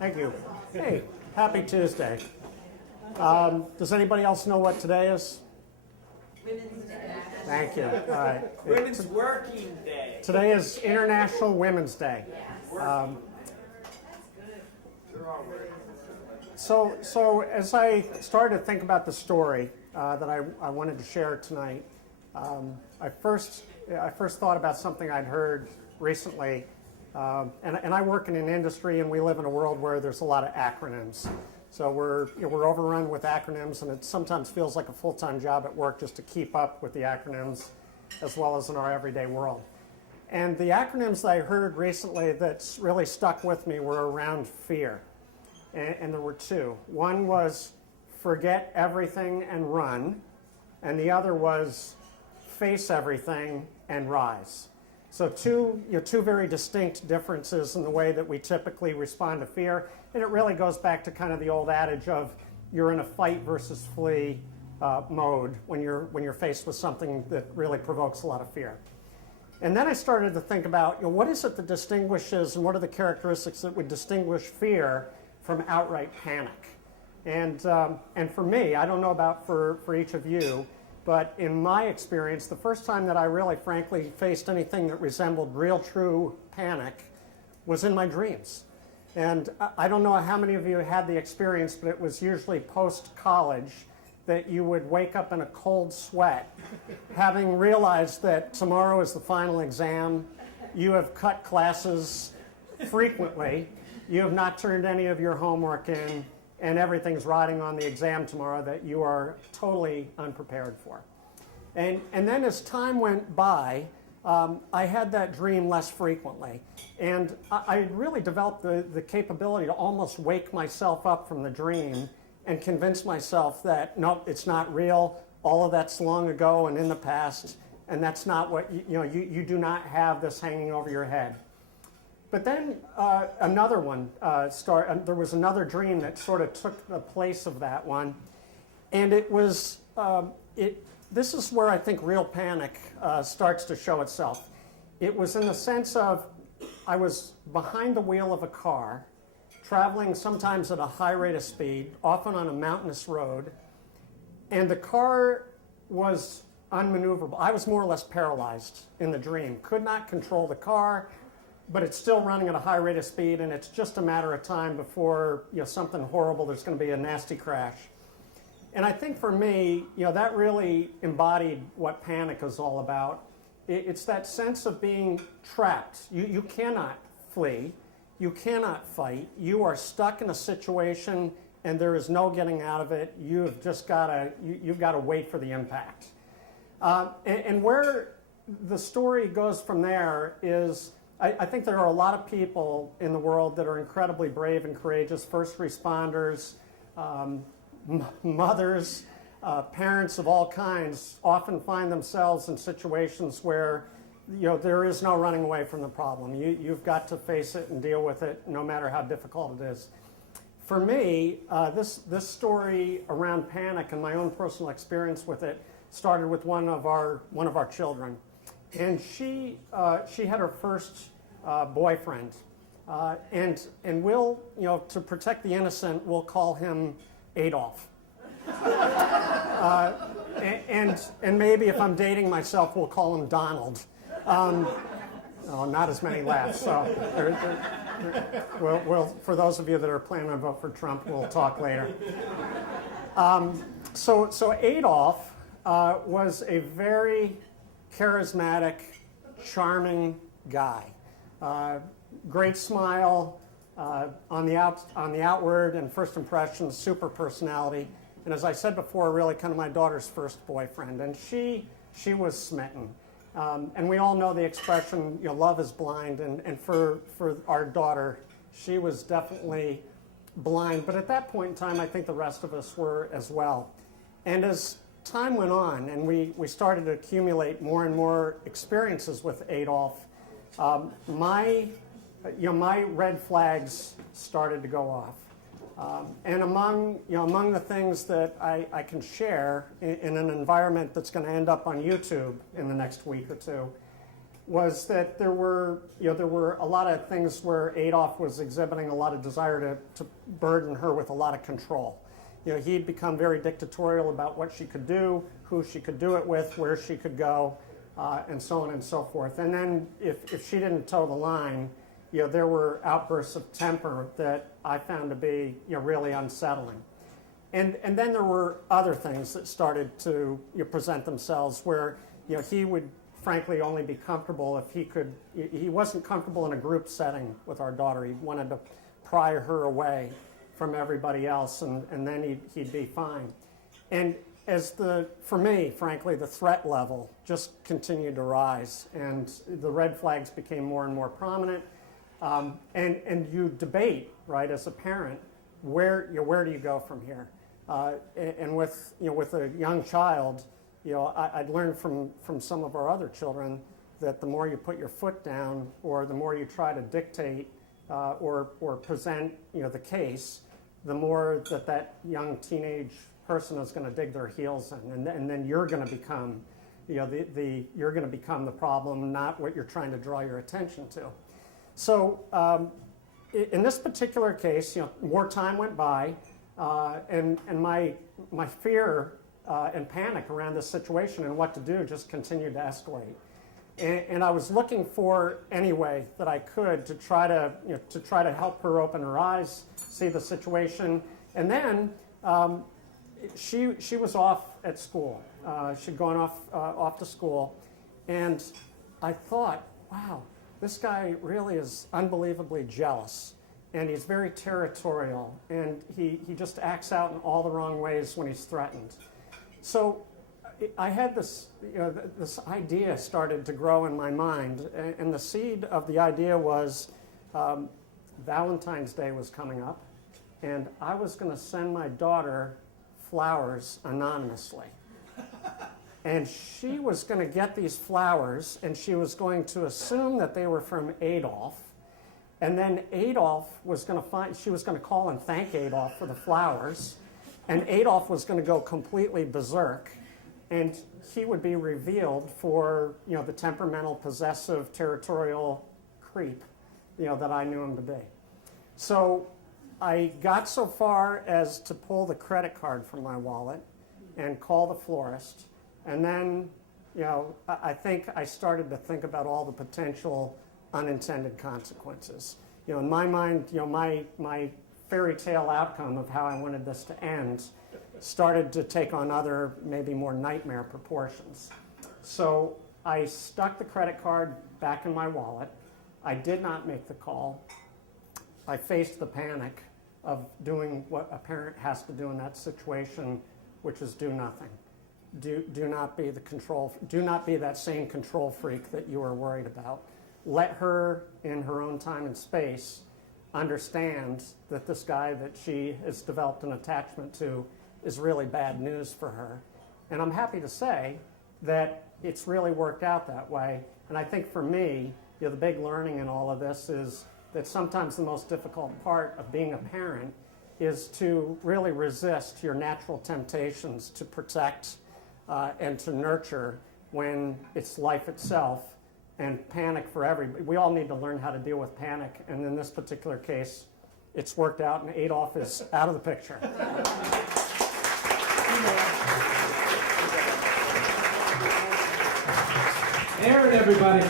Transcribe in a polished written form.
Thank you. Hey, happy Tuesday. Does anybody else know what today is? Women's Day. Thank you. All right. Women's Working Day. Today is International Women's Day. So as I started to think about the story that I wanted to share tonight, I first thought about something I'd heard recently, and I work in an industry and we live in a world where there's a lot of acronyms. So we're overrun with acronyms, and it sometimes feels like a full-time job at work just to keep up with the acronyms as well as in our everyday world. And the acronyms that I heard recently that's really stuck with me were around fear. And there were two. One was forget everything and run, and the other was face everything and rise. So two very distinct differences in the way that we typically respond to fear, and it really goes back to kind of the old adage of you're in a fight versus flee mode when you're faced with something that really provokes a lot of fear. And then I started to think about what is it that distinguishes, and what are the characteristics that would distinguish fear from outright panic? And for me, I don't know about for each of you, but in my experience, the first time that I really frankly faced anything that resembled real true panic was in my dreams. And I don't know how many of you had the experience, but it was usually post-college that you would wake up in a cold sweat, having realized that tomorrow is the final exam, you have cut classes frequently, you have not turned any of your homework in, and everything's riding on the exam tomorrow that you are totally unprepared for. And then as time went by, I had that dream less frequently. And I really developed the capability to almost wake myself up from the dream and convince myself that, nope, it's not real, all of that's long ago and in the past, and that's not what, you do not have this hanging over your head. But then another one there was another dream that sort of took the place of that one, and it was this is where I think real panic starts to show itself. It was in the sense of I was behind the wheel of a car, traveling sometimes at a high rate of speed, often on a mountainous road, and the car was unmaneuverable. I was more or less paralyzed in the dream, could not control the car, but it's still running at a high rate of speed, and it's just a matter of time before something horrible, there's going to be a nasty crash. And I think for me, that really embodied what panic is all about. It's that sense of being trapped. You cannot flee. You cannot fight. You are stuck in a situation, and there is no getting out of it. You've just got to wait for the impact. And where the story goes from there is, I think there are a lot of people in the world that are incredibly brave and courageous, first responders, mothers, parents of all kinds often find themselves in situations where there is no running away from the problem. You've got to face it and deal with it no matter how difficult it is. For me, this story around panic and my own personal experience with it started with one of our children. And she had her first boyfriend, and we'll, to protect the innocent, we'll call him Adolf. And maybe if I'm dating myself, we'll call him Donald. Not as many laughs. So we'll, for those of you that are planning to vote for Trump, we'll talk later. So Adolf was a very charismatic, charming guy. Great smile, on the outward and first impressions, super personality. And as I said before, really kind of my daughter's first boyfriend. And she was smitten. And we all know the expression, love is blind. And for our daughter, she was definitely blind. But at that point in time, I think the rest of us were as well. And as time went on and we started to accumulate more and more experiences with Adolf, my red flags started to go off. And among the things that I can share in an environment that's going to end up on YouTube in the next week or two, was that there were a lot of things where Adolf was exhibiting a lot of desire to burden her with a lot of control. He'd become very dictatorial about what she could do, who she could do it with, where she could go, and so on and so forth. And then if she didn't toe the line, there were outbursts of temper that I found to be really unsettling. And then there were other things that started to present themselves where he would frankly only be comfortable if he wasn't comfortable in a group setting with our daughter. He wanted to pry her away from everybody else, and then he'd be fine. And for me, frankly, the threat level just continued to rise, and the red flags became more and more prominent. And you debate, right, as a parent, where do you go from here? And with a young child, I'd learned from some of our other children that the more you put your foot down, or the more you try to dictate or present the case, the more that young teenage person is going to dig their heels in, and then you're going to become you're going to become the problem, not what you're trying to draw your attention to. So in this particular case, more time went by, and my fear and panic around this situation and what to do just continued to escalate. And I was looking for any way that I could to try to help her open her eyes, see the situation. And then she was off at school. She'd gone off to school, and I thought, wow, this guy really is unbelievably jealous, and he's very territorial, and he just acts out in all the wrong ways when he's threatened. So I had this idea started to grow in my mind, and the seed of the idea was Valentine's Day was coming up, and I was going to send my daughter flowers anonymously. And she was going to get these flowers, and she was going to assume that they were from Adolf. And then Adolf was going to she was going to call and thank Adolf for the flowers. And Adolf was going to go completely berserk. And he would be revealed for, the temperamental, possessive, territorial creep, that I knew him to be. So I got so far as to pull the credit card from my wallet and call the florist. And then, I think I started to think about all the potential unintended consequences. In my mind, my fairy tale outcome of how I wanted this to end started to take on other, maybe more nightmare proportions. So I stuck the credit card back in my wallet. I did not make the call. I faced the panic of doing what a parent has to do in that situation, which is do nothing. Do not be do not be that same control freak that you are worried about. Let her, in her own time and space, understand that this guy that she has developed an attachment to is really bad news for her. And I'm happy to say that it's really worked out that way. And I think for me, the big learning in all of this is that sometimes the most difficult part of being a parent is to really resist your natural temptations to protect and to nurture when it's life itself, and panic for everybody. We all need to learn how to deal with panic, and in this particular case, it's worked out, and Adolf is out of the picture. Aaron, everybody.